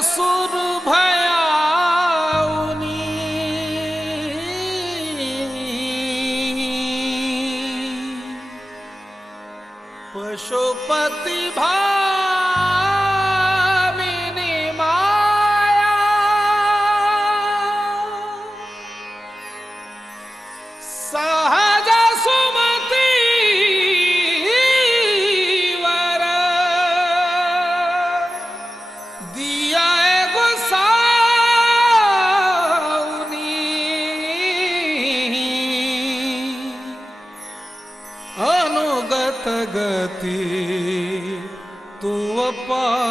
असुर भयाउनी पशुपति भामिनी माया सहज सुमति अनुगत गति तू पाया।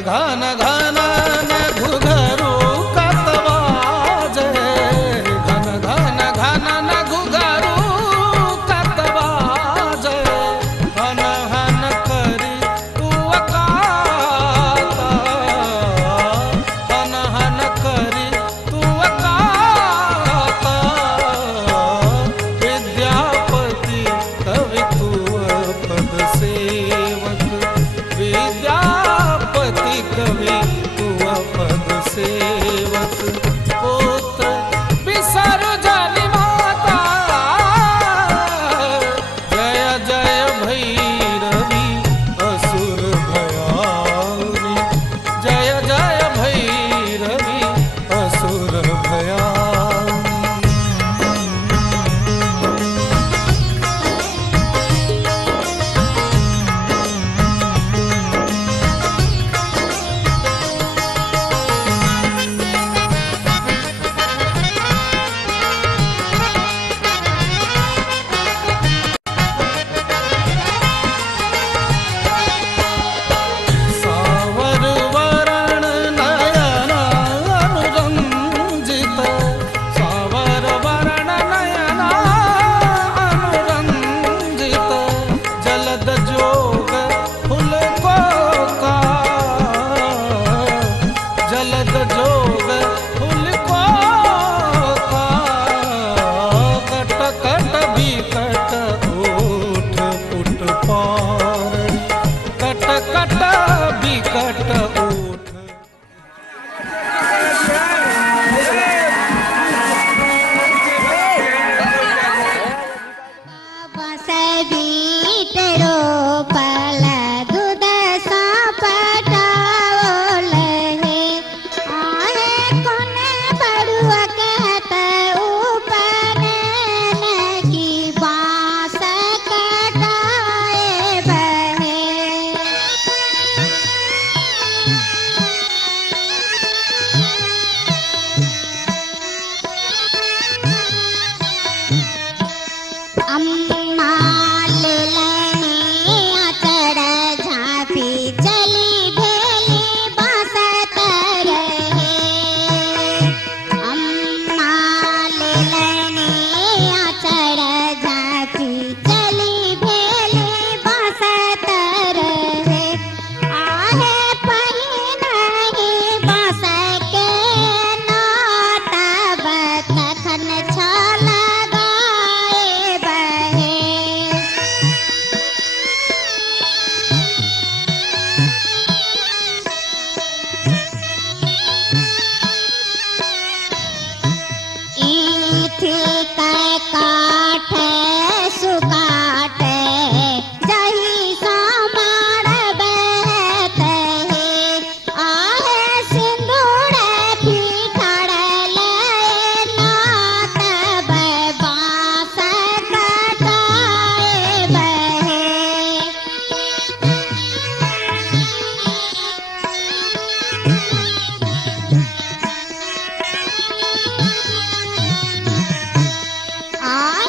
घन घन न घुघरू कतवाजे घन घन घन न घुघरू कतवाजे हन हन करी तू अकाता हन हन करी तू अकाता विद्यापति कवि तू पद सेवक विद्यापति कवि तू पद सेवक पुत्र विसर्जन माता जय जय भैरवी असुर भयानी जय जय भैरवी असुर भयानी। सावर वरण नयन अनुरंजित सावर वरण नयन अनुरंजित जलद जोग फुल को का जलद जोग फुल को का कट कट बिकट ओठ पुट पार कट कट बिकट ओठ। बसवीटरो पल दूध सा पटाओल है आए कोने बड़ुआ कहत ऊपर की बांस कटाए बहे अम्मा लुलने अचड़ झांपी चली भेली बासत रहे अम्मा लुलने अचड़ झांपी चली भेली बासत रहे आहे पहिनहि बास के नाता बतखन छल गाए बहे ईठी कै काठ सुकाट जही सामार बहत है आहे सिंदूर पीठड़ नात बांस कटाए बहे आए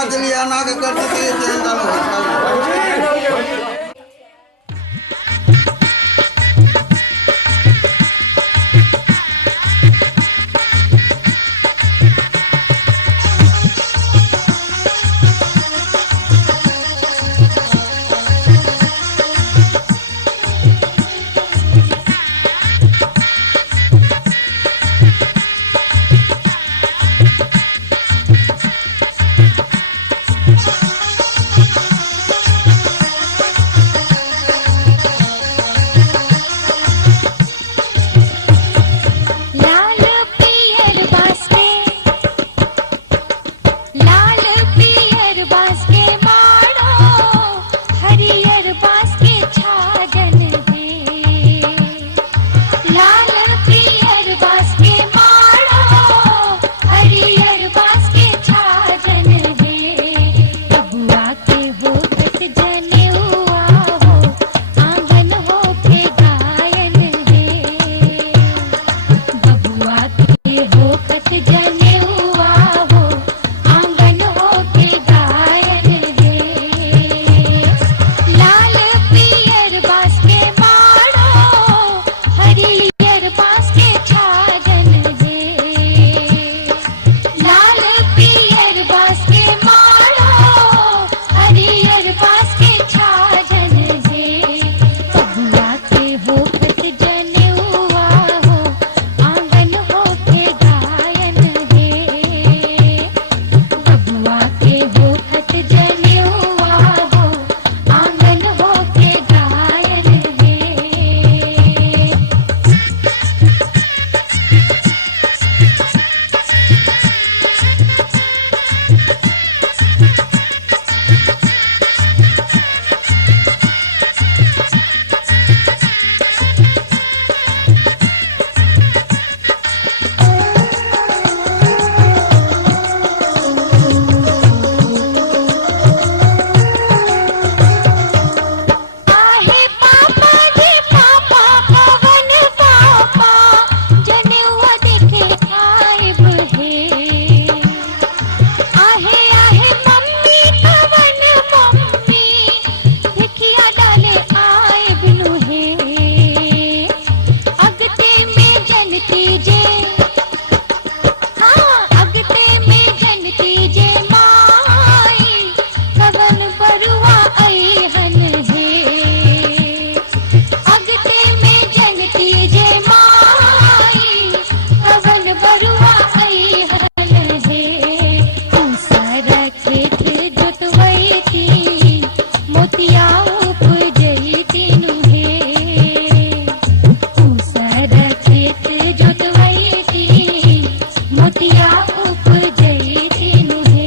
आदली अनाग करती थी तेल लाल पियर बास्के लाल पियर बास्के माड़ो हरियर बास्के छाजन दे लाल पियर बास्के माड़ो हरियर बास्के छाजन दे बबुआ के होत जने हुआ हो आंगन हो के गायन दे बबुआ के होत जने हुआ हो आंगन हो के गायन दे लाल पियर बास्के माड़ो हरियर बास्के छाजन दे लाल पियर बास्के माड़ो हरियर बास्के छाजन दे बबुआ के होत जने हुआ हो आंगन हो के गायन दे बबुआ के होत जने हुआ हो आंगन हो के गायन दे आहे पापा जी पापा पवन पापा जनेऊ देखे आइब हे आहे आहे मम्मी पवन मम्मी देखिया डाले आए बिनु हे अगते में जनती जे हाँ अगते में जनती जे माई कवन बरुआ अहन हे अगते में जनती जे माई कवन बरुआ अहन हे सारा खेत जोतवई थी मोतिया उपजई तीनु हे सारा खेत जोतवई थी मोतिया उपजई तीनु हे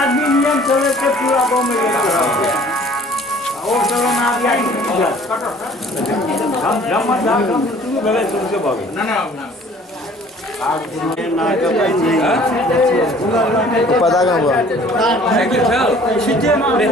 आदमी नियम चले के पूरा गांव में ये और चलो ना आगे हम शुरू भले शुरू से भागे ना पता कहाँ हुआ साइकिल चल सीधे मारे